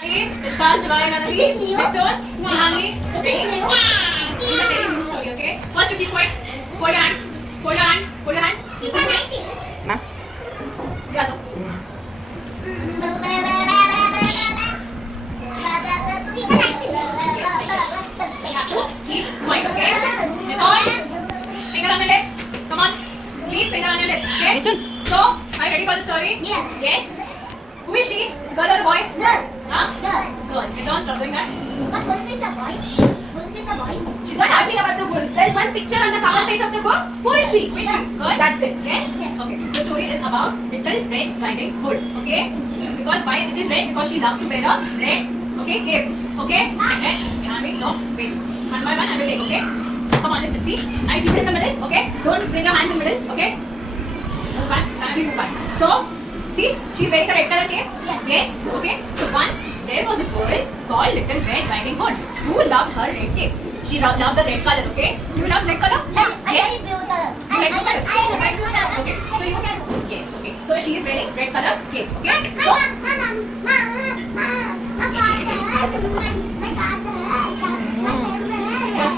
Vishwas, Shivaya, Nanadi, Victor, Jhanvi, Vivek. It's a very new story, okay? First you keep quiet. Fold your hands. Fold your hands. Fold your hands. Listen to me. Ma. Yeah, so. Keep quiet, okay? Method. Finger on the lips. Come on. Please, finger on your lips, okay? Mithun. So, are you ready for the story? Yes. Yes? Who is she? Girl or boy? Girl. Huh? Girl. Girl. Method, stop doing that. But Wolf is a boy. Wolf is a boy. She's not asking about the wolf. There is one picture on the cover page of the book. Who is she? Who is she? Girl? That's it. Yes? Yes. Okay. The story is about Little Red Riding Hood. Okay? Because why it is red? Because she loves to wear a red, okay, cape. Okay? And Jhanvi, no, wait. One by one I will take, okay? Come on, listen, see? I keep it in the middle, okay? Don't bring your hands in the middle, okay? Move back. Jhanvi, move back. So, see? She's wearing a red color cape. Yeah. Yes? Okay? So once there was a girl called Little Red Riding Hood who loved her red cape. She loved the red color, okay? You love red color? I like blue color. Red color? I like blue color. Okay. So you yes, okay. So she is wearing red color cape, okay? So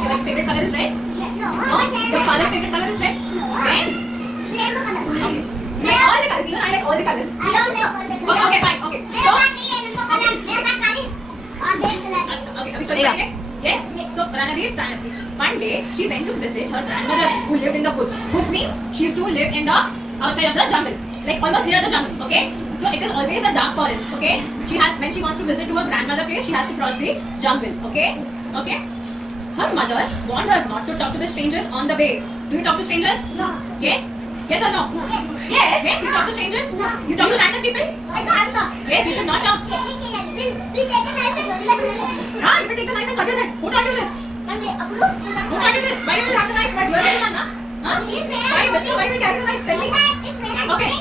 your favorite color is red? No? Your father's favorite color is red? Okay? Okay. All the colors, even I like all the colors. Okay, fine, okay. So, okay, abhi story karte? Yes? So, Ranavi, stand up please. One day, she went to visit her grandmother who lived in the woods. Woods means she used to live in the outside of the jungle, like almost near the jungle, okay? So, it is always a dark forest, okay? When she wants to visit to her grandmother place, she has to cross the jungle, okay? Okay? Her mother warned her not to talk to the strangers on the way. Do you talk to strangers? No. Yes? Yes or no? No. Yes? Yes? You talk to strangers? No. You talk to random people? I can't talk. Yes, you should not talk. We'll take a knife and cut his head. Ah, you will take the knife and cut his head. Who taught you this? Who taught you this? Why you will have the knife? But you are the one, huh? Huh? Why, Vishnu, why you will carry the knife? Tell me. Okay.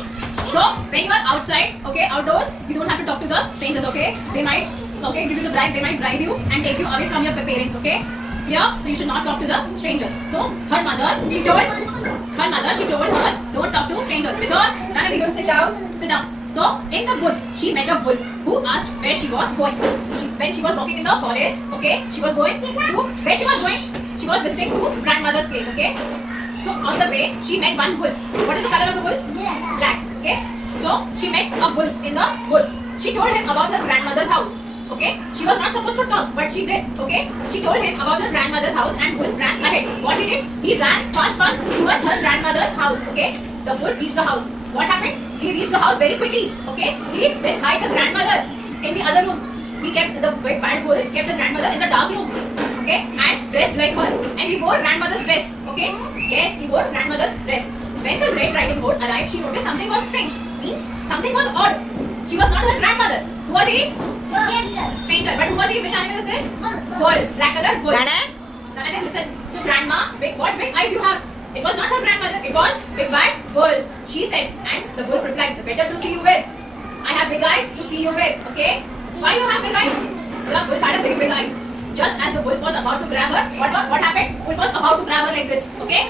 So, when you are outside, okay, outdoors, you don't have to talk to the strangers, okay? They might, okay, give you the bribe, they might bribe you and take you away from your parents, okay? Yeah, so you should not talk to the strangers. So, her mother, she told her, don't talk to strangers. Because, Ranavi, don't sit down. Sit down. So, in the woods, she met a wolf who asked where she was going. When she was walking in the forest, okay, she was going to, where she was going? She was visiting to grandmother's place, okay? So, on the way, she met one wolf. What is the color of the wolf? Black, okay? So, she met a wolf in the woods. She told him about her grandmother's house, okay? She was not supposed to talk, but she did, okay? She told him about her grandmother's house and wolf ran ahead. What he did? He ran fast towards her grandmother's house, okay? The wolf reached the house. What happened? He reached the house very quickly, okay? He then hid the grandmother in the other room. He kept the bad wolf kept the grandmother in the dark room, okay? And dressed like her. And he wore grandmother's dress, okay? Yes, he wore grandmother's dress. When the Red Riding Hood arrived, she noticed something was strange. Means something was odd. She was not her grandmother. Who was he? Stranger. But who was he? Which animal is this? Wolf. Black color wolf. Rana, listen. So grandma, what big eyes you have? It was not her grandmother. It was big bad wolf. She said, and the wolf replied, "The better to see you with. I have big eyes to see you with. Okay? Why you have big eyes? The wolf had a very big eyes. Just as the wolf was about to grab her, what happened? Wolf was about to grab her like this. Okay?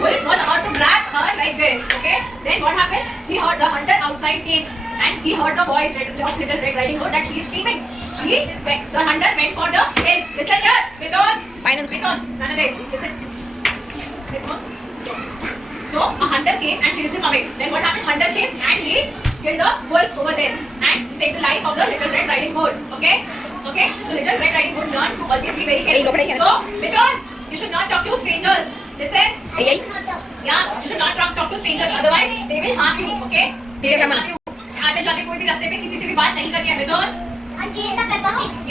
Wolf was about to grab her like this. Okay? Then what happened? He heard the hunter outside came. And he heard the voice of Little Red Riding Hood that she is screaming. The hunter went for the help. Listen here, Mithun, listen. Mithun. So a hunter came and chased him away. Then what happened? Hunter came and he killed the wolf over there and he saved the life of the Little Red Riding Hood. Okay? Okay? So Little Red Riding Hood learned to always be very careful. So Mithun, you should not talk to strangers. Listen. Yeah, you should not talk to strangers. Otherwise, they will harm you. Okay? They will harm you. आते जाते कोई भी रास्ते पे किसी से भी बात नहीं करनी है मिथुन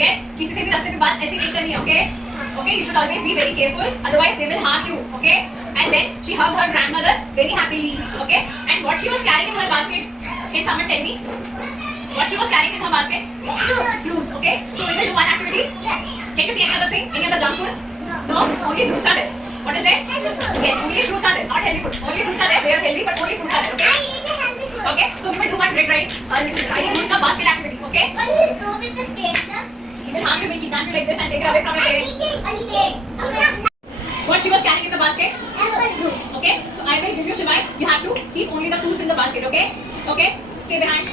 yes किसी से भी रास्ते पे बात ऐसे नहीं करनी है okay okay you should always be very careful otherwise they will harm you okay and then she hugged her grandmother very happily okay and what she was carrying in her basket can someone tell me what she was carrying in her basket fruits okay so we will do one activity can you see any other thing any other junk food no only fruits are there what is there yes only fruits are there not healthy food only fruits are there they are healthy but only fruits are there okay okay, so we will do one red riding with the basket activity, okay? What will you do with the state, sir? He will harm you, will kidnap you like this and take it away from your parents. What she was carrying in the basket? Fruits, okay? So I will give you Shivai. You have to keep only the fruits in the basket, okay? Okay? Stay behind.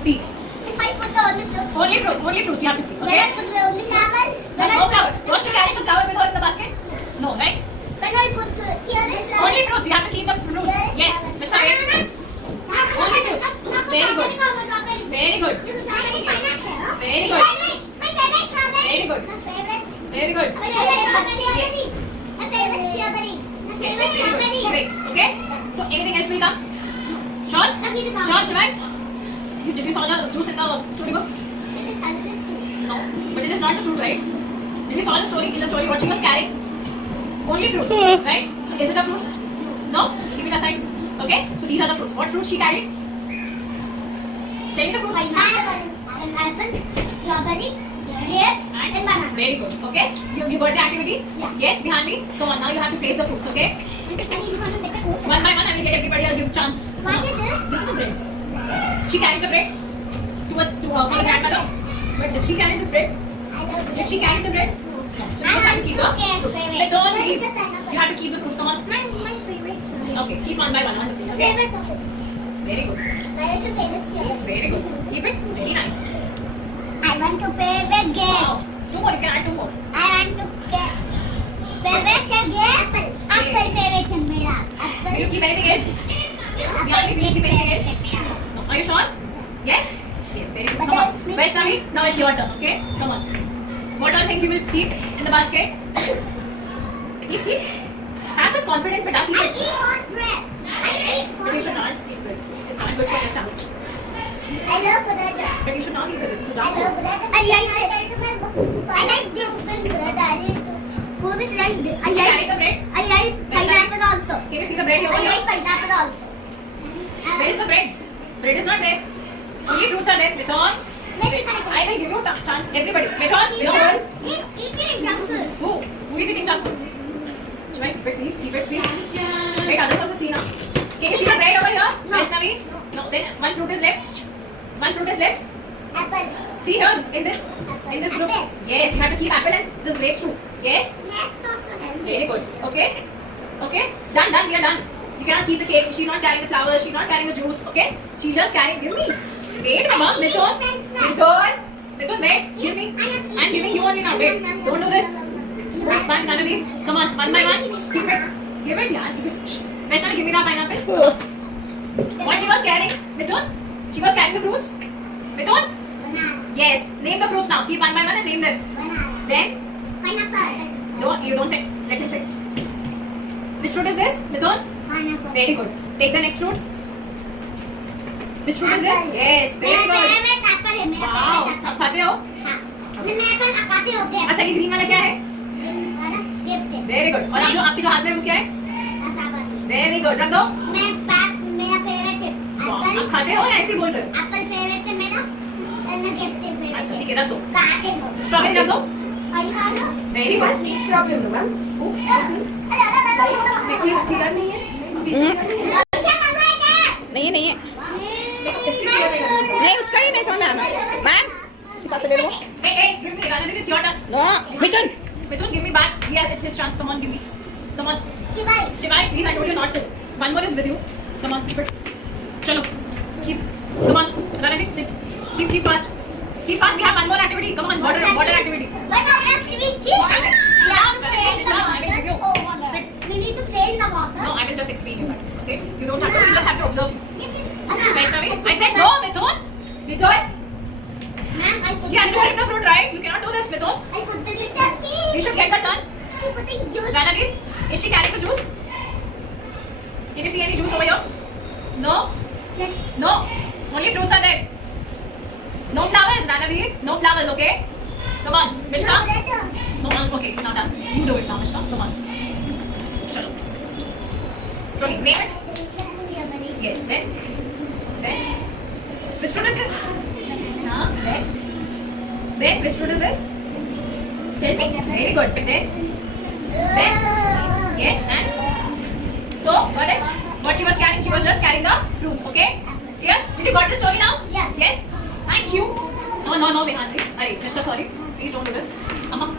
See. If I put the Only fruits you have to keep. When Okay. I put the only flower, No, no flower. Was she carrying the flower with her in the basket? No, right? when I put here is Only fruits. You have to keep the fruits. Yes, Mr. Wade. Only fruits. Very good. Very good. Very good. My favorite strawberry. Very good. My favorite. Very good. My favorite strawberry. Yes. My favorite strawberry. My Yes, favorite very good. strawberry. Great. Okay. So anything else will come? Sean? Sean, Shivai? Did you saw the juice in the storybook? It is colored too. No, but it is not the fruit, right? Did you saw the story in the story what she was carrying? Only fruits, right? So is it a fruit? No? Keep it aside. Okay? So these are the fruits. What fruits she carried? Tell me the fruit. Pineapple, apple, strawberry, grapes, and banana. Very good. Okay? You got the activity? Yeah. Yes, behind me. Come on, now you have to place the fruits, okay? You want to make a toast? One by one, I will get everybody. I'll give chance. What is this? This is the bread. She carried the bread for the grandmother. But did she carry the bread? I love Did she carry the bread? No. So you just have to keep the fruits. Hey, don't leave. You have to keep the fruits. Come on. My favorite. Okay, keep one by one on the fruits. Okay. Favorite of it. Very good. My favorite here. Very good. Keep it. Very nice. I want to play big game. Wow. Two more. You can add two more. I want to get favorite है apple. Apple favorite है मेरा. Will Apple. you keep anything else? Behind me, will you keep anything else? No. Are you sure? Yes? Yes. Very good. Come on. Vaishnavi, now it's your turn. Okay? Come on. What are things you will keep in the basket? Keep. Have the confidence, but I keep it. eat hot bread. I eat But you hot should bread. not eat it. It's not good for your stomach. I love bread. But you should not eat it. It's a I junk love food. bread. I like this big bread. I Carry the bread. like pineapple also. Can you see the bread here? I like pineapple also. Where is the bread? Bread is not there. Only fruits are there. Mithon. I will give you a chance. Everybody. Mithon. Mithon. Eating junk food. Who is eating junk food? Shall I keep it, please? Keep it, please. Wait, others also see now. Can you see the bread over here? No. Vaishnavi? No. Then one fruit is left. One fruit is left. Apple. See here in this group. Apple. Yes, you have to keep apple and this grapes too. Yes. Very good. Okay. Okay. Done. We are done. You cannot keep the cake. She's not carrying the flowers. She's not carrying the juice. Okay. She's just carrying. Give me. Wait, Mama. Mithun. Mithun, wait. Give me. I'm giving you only now. Wait. Don't do this. One, Nanavi. Come on. One by one. Keep it. Give it. Yeah. Keep it. Vaishnavi, give me that pineapple. What she was carrying? Mithun? She was carrying the fruits? Mithun? Banana. Yes. Name the fruits now. Keep one by one and name them. Banana. Then, Pineapple. you don't say. Let him say. Which fruit is this? Mithun? Pineapple. Very good. Take the next fruit. Which fruit is this? Apple. Yes, very मेरा good. favorite apple है मेरा Wow. favorite आप खाते हो? apple. हाँ. मैं apple खाती हूँ क्या? अच्छा ये ग्रीन वाला क्या है? गिफ्ट है. Very good. और आप जो आपके जो हाथ में वो क्या है? Apple. Very good. रख दो. मेरा favorite है. Wow. Apple. आप खाते हो या ऐसे ही बोल रहे हो? Apple favorite है मेरा. और गिफ्ट है मेरा. अच्छा ठीक है रख दो. खाते हो. स्ट्रॉबेरी रख दो. और खा लो. Very good. स्पीच प्रॉब्लम है मैम. स्पीच क्लियर नहीं है. नहीं है. इसकी clear नहीं है. नहीं उसका ही नहीं समझ में आना मैम सिखा से ले लो Hey, give me. Rana, it's your turn. No Mithun Mithun, give me back. Yeah, it's his chance. Come on, give me. Come on. शिवाय. Shivai, please, I told you not to. One more is with you. Come on, keep it. Chalo. Keep. Come on. Rana, sit. Keep fast. Keep fast. We have one more activity. Come on, water activity. What are activities? Yeah, I will give you. Sit. We need to play in the water. No, I will just explain you that. Okay? You don't have to. You just have to observe. This is Vaishnavi, I said no, Mithun. Mithun. Ma'am, I put Yes, you eat the fruit, right? You cannot do this, Mithun. I put the You should get the turn. I put the juice. Ranadeep, is she carrying the juice? Can you see any juice over here? No? Yes. No. Only fruits are there. No flowers, Ranadeep. No flowers, okay? Come on, Mishka. No, okay, now done. You do it now, Mishka. Come on. Chalo. Slowly, name it. Yes, then. Which fruit is this? Huh? Then, which fruit is this? Tell me. Very good. Then, yes, and so, got it? What she was carrying? She was just carrying the fruits, okay? Clear? Did you got the story now? Yeah. Yes? Thank you. No, Vihandri. Arey, Krishna, sorry. Please don't do this. Amma.